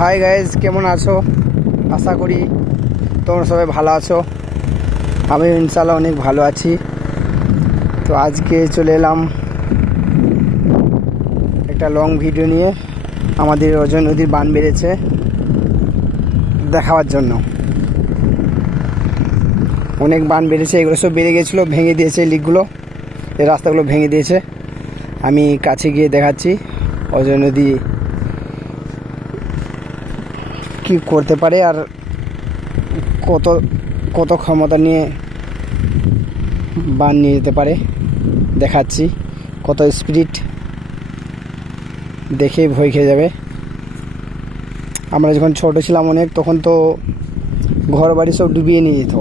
Hi guys কেমন আছো? আশা করি তোমরা সবাই ভালো আছো। আমি ইনশাল্লাহ অনেক ভালো আছি। তো আজকে চলে এলাম একটা লং ভিডিও নিয়ে। আমাদের অজয় নদীর বান বেড়েছে দেখাবার জন্য। অনেক বান বেড়েছে, এগুলো সব বেড়ে গেছিল, ভেঙে দিয়েছে লিকগুলো এই রাস্তাগুলো ভেঙে দিয়েছে। আমি কাছে গিয়ে দেখাচ্ছি। অজয় নদী কি করতে পারে আর কত কত ক্ষমতা নিয়ে বান নিয়ে যেতে পারে, দেখাচ্ছি। কত স্পিরিট দেখে ভয় খেয়ে যাবে। আমরা যখন ছোট ছিলাম অনেক, তখন তো ঘর বাড়ি সব ডুবিয়ে নিয়ে যেত।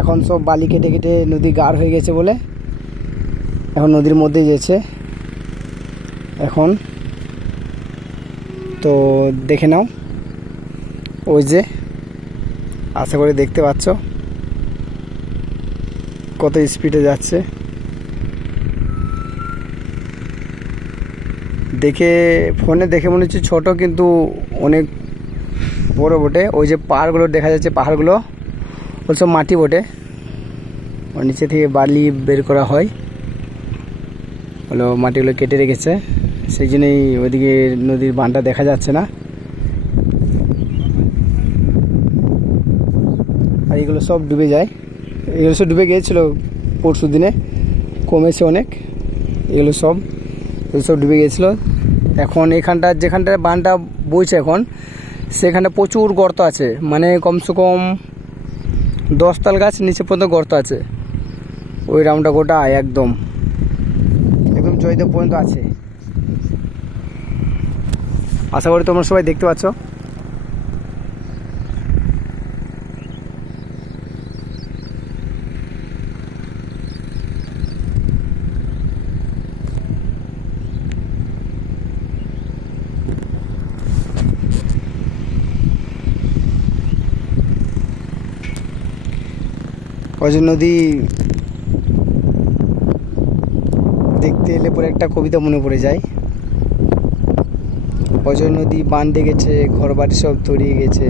এখন সব বালি কেটে কেটে নদী গাঢ় হয়ে গেছে বলে এখন নদীর মধ্যে যেছে এখন তো দেখে নাও। ওই যে, আশা করি দেখতে পাচ্ছ কত স্পিডে যাচ্ছে। দেখে, ফোনে দেখে মনে হচ্ছে ছোট কিন্তু অনেক বড় বটে। ওই যে পাহাড়গুলো দেখা যাচ্ছে, পাহাড়গুলো ওই সব মাটি বটে। ওর নিচে থেকে বালি বের করা হয়। হলো মাটিগুলো কেটে রেখেছে। সেই জন্যই ওইদিকে নদীর বানটা দেখা যাচ্ছে না। এগুলো সব ডুবে যায়। এগুলো সব ডুবে গিয়েছিল পরশু দিনে, কমেছে অনেক। এগুলো সব এগুলো সব ডুবে গিয়েছিল। এখন এখানটা, যেখানটা বানটা বইছে এখন, সেখানে প্রচুর গর্ত আছে। মানে কমসে কম দশ তাল গাছ নিচে পর্যন্ত গর্ত আছে। ওই রাউন্ডটা গোটা একদম একদম জয়দেব পর্যন্ত আছে। আশা করি তোমরা সবাই দেখতে পাচ্ছ। অজয় নদী দেখতে এলে পরে একটা কবিতা মনে পড়ে যায়। অজয় নদী বান গেছে ঘর বাড়ি সব তরিয়ে গেছে।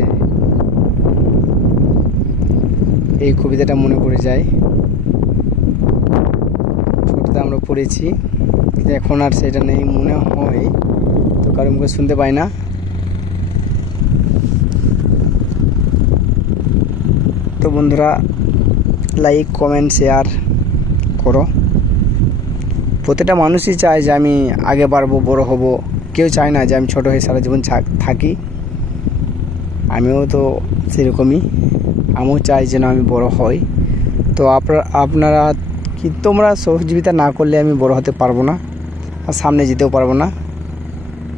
এই কবিতাটা মনে পড়ে যায়। ছোটতে আমরা পড়েছি। এখন আর সেটা নেই, মনে হয়। তো কারও মুখে শুনতে পাই না। তো বন্ধুরা লাইক কমেন্ট শেয়ার করো। প্রতিটা মানুষই চায় যে আমি আগে বাড়বো, বড় হব। কেউ চায় না যে আমি ছোটো হয়ে সারা জীবন থাকি আমিও তো সেরকমই। আমিও চাই যেন আমি বড় হই। তো আপনারা আপনারা কি তোমরা সহযোগিতা না করলে আমি বড় হতে পারব না? আর সামনে যেতেও পারব না।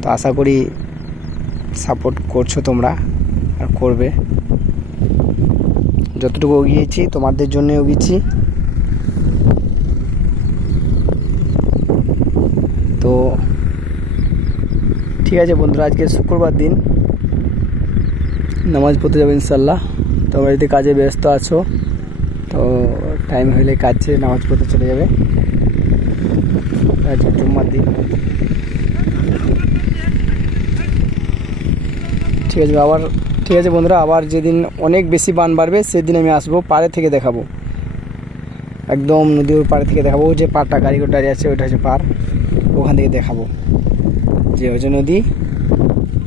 তো আশা করি সাপোর্ট করছ তোমরা, আর করবে। যতটুকু এগিয়েছি, তোমাদের জন্য এগিয়েছি। তো, ঠিক আছে বন্ধুরা, আজকে শুক্রবার দিন। নামাজ পড়তে যাব ইনশাল্লাহ তোমরা যদি কাজে ব্যস্ত আছো, তো টাইম হলে কাজে নামাজ পড়তে চলে যাবে। আজকে জুম্মার দিন। ঠিক আছে, আবার ঠিক আছে বন্ধুরা, আবার যেদিন অনেক বেশি বান বাড়বে, সেদিন আমি আসব পাড়ে থেকে দেখাবো। একদম নদীর পাড়ে থেকে দেখাবো যে পাড়টা, গাড়ি করে দাঁড়িয়ে আছে, ওইটা হচ্ছে পাড়। ওখান থেকে দেখাবো। যে যে নদী,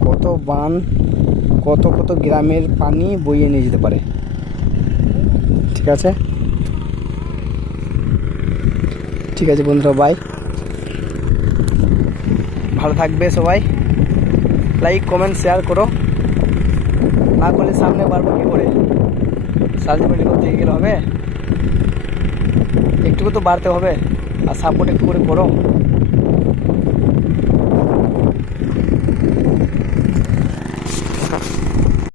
কত বান, কত কত গ্রামের পানি বইয়ে নিয়ে যেতে পারে। ঠিক আছে? ঠিক আছে বন্ধুরা বাই ভালো থাকবে সবাই। লাইক কমেন্ট শেয়ার করো। না করলে সামনে পারব কী করে? সার্টিফিকেট করতে গেলে হবে? একটুকু তো বাড়তে হবে, আর সাপোর্ট একটু করে করো।